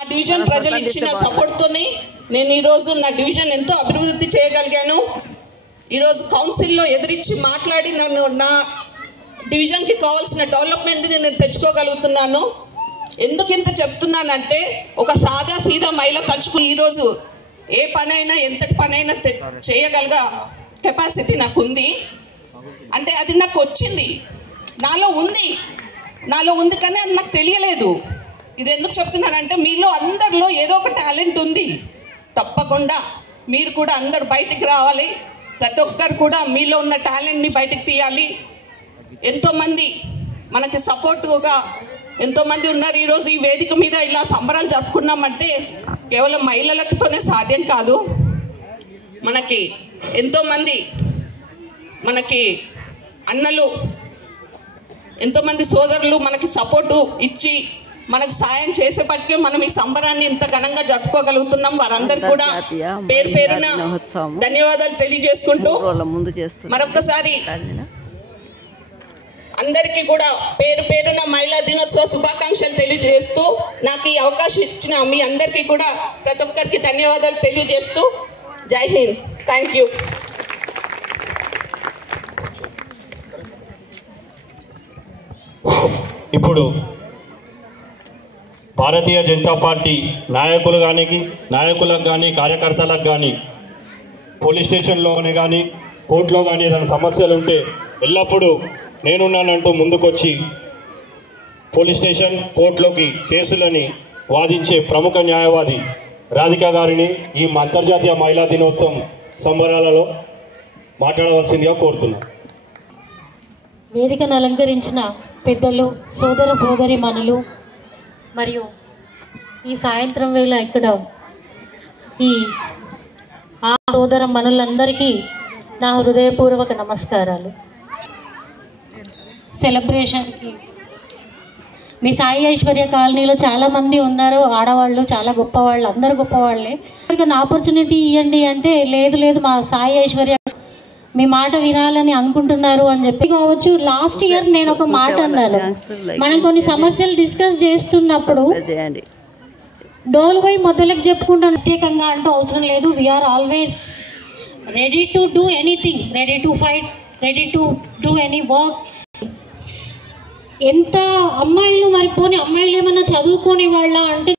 Division ప్రజలు ఇచ్చిన support తోనే నేను ఈ రోజు నా డివిజన్ ఎంతో అభివృద్ధి చేయగలిగాను. ఈ రోజు కౌన్సిల్లో ఎదురిచ్చి మాట్లాడి నన్ను నా డివిజన్ కి కావాల్సిన డెవలప్మెంట్ ని నేను తెచ్చుకోగలుగుతున్నాను. ఎందుకు ఇంత చెప్తున్నానంటే ఒక సాదా సీదా మహిళ తలుచుకుని ఈ రోజు ఏ పనైనా ఎంతటి పనైనా చేయగలిగ కెపాసిటీ నాకు ఉంది. అంటే అది నాకు వచ్చింది, నాలో ఉంది కానీ అది నాకు తెలియలేదు. ఇది ఎందుకు చెప్తున్నానంటే మీలో అందరిలో ఏదో ఒక టాలెంట్ ఉంది. తప్పకుండా మీరు కూడా అందరు బయటికి రావాలి. ప్రతి ఒక్కరు కూడా మీలో ఉన్న టాలెంట్ని బయటికి తీయాలి. ఎంతోమంది మనకి సపోర్టుగా ఎంతోమంది ఉన్నారు. ఈరోజు ఈ వేదిక మీద ఇలా సంబరాలు జరుపుకున్నామంటే కేవలం మహిళలతోనే సాధ్యం కాదు. మనకి ఎంతోమంది మనకి అన్నలు ఎంతోమంది సోదరులు మనకి సపోర్టు ఇచ్చి మనకు సాయం చేసేపటికే మనం ఈ సంబరాన్ని ఇంత ఘనంగా జరుపుకోగలుగుతున్నాం. వారందరూ కూడా పేరు పేరున ధన్యవాదాలు తెలియజేసుకుంటూ మరొకసారి అందరికీ కూడా పేరు పేరున మహిళా దినోత్సవ శుభాకాంక్షలు తెలియజేస్తూ నాకు ఈ అవకాశం ఇచ్చిన మీ అందరికీ కూడా ప్రతి ఒక్కరికి ధన్యవాదాలు తెలియజేస్తూ జై హింద్. Thank you. ఇప్పుడు భారతీయ జనతా పార్టీ నాయకులకు కానీ కార్యకర్తలకు కానీ పోలీస్ స్టేషన్లోనే కానీ కోర్టులో కానీ ఏదైనా సమస్యలు ఉంటే ఎల్లప్పుడూ నేనున్నానంటూ ముందుకొచ్చి పోలీస్ స్టేషన్ కోర్టులోకి కేసులని వాదించే ప్రముఖ న్యాయవాది రాధికా గారిని ఈ అంతర్జాతీయ మహిళా దినోత్సవం సంబరాలలో మాట్లాడవలసిందిగా కోరుతున్నాను. వేదికను అలంకరించిన పెద్దలు, సోదర సోదరీమణులు మరియు ఈ సాయంత్రం వేళ ఇక్కడ ఈ సోదర మనులందరికీ నా హృదయపూర్వక నమస్కారాలు. సెలబ్రేషన్కి మీ సాయి ఐశ్వర్య కాలనీలో చాలామంది ఉన్నారు, ఆడవాళ్ళు చాలా గొప్పవాళ్ళు, అందరు గొప్పవాళ్ళే. ఆపర్చునిటీ ఇవ్వండి అంటే లేదు మా సాయి ఐశ్వర్య మీ మాట వినాలని అనుకుంటున్నారు అని చెప్పి కావచ్చు. లాస్ట్ ఇయర్ నేను ఒక మాట అన్నాను, మనం కొన్ని సమస్యలు డిస్కస్ చేస్తున్నప్పుడు డోల్ పోయి మొదలకు చెప్పుకుంటాను. ప్రత్యేకంగా అంటూ అవసరం లేదు. We're always ready to do anything, ready to fight, ready to do any work. ఎంత అమ్మాయిలు మరి పోనీ అమ్మాయిలు ఏమన్నా చదువుకోని వాళ్ళ అంటే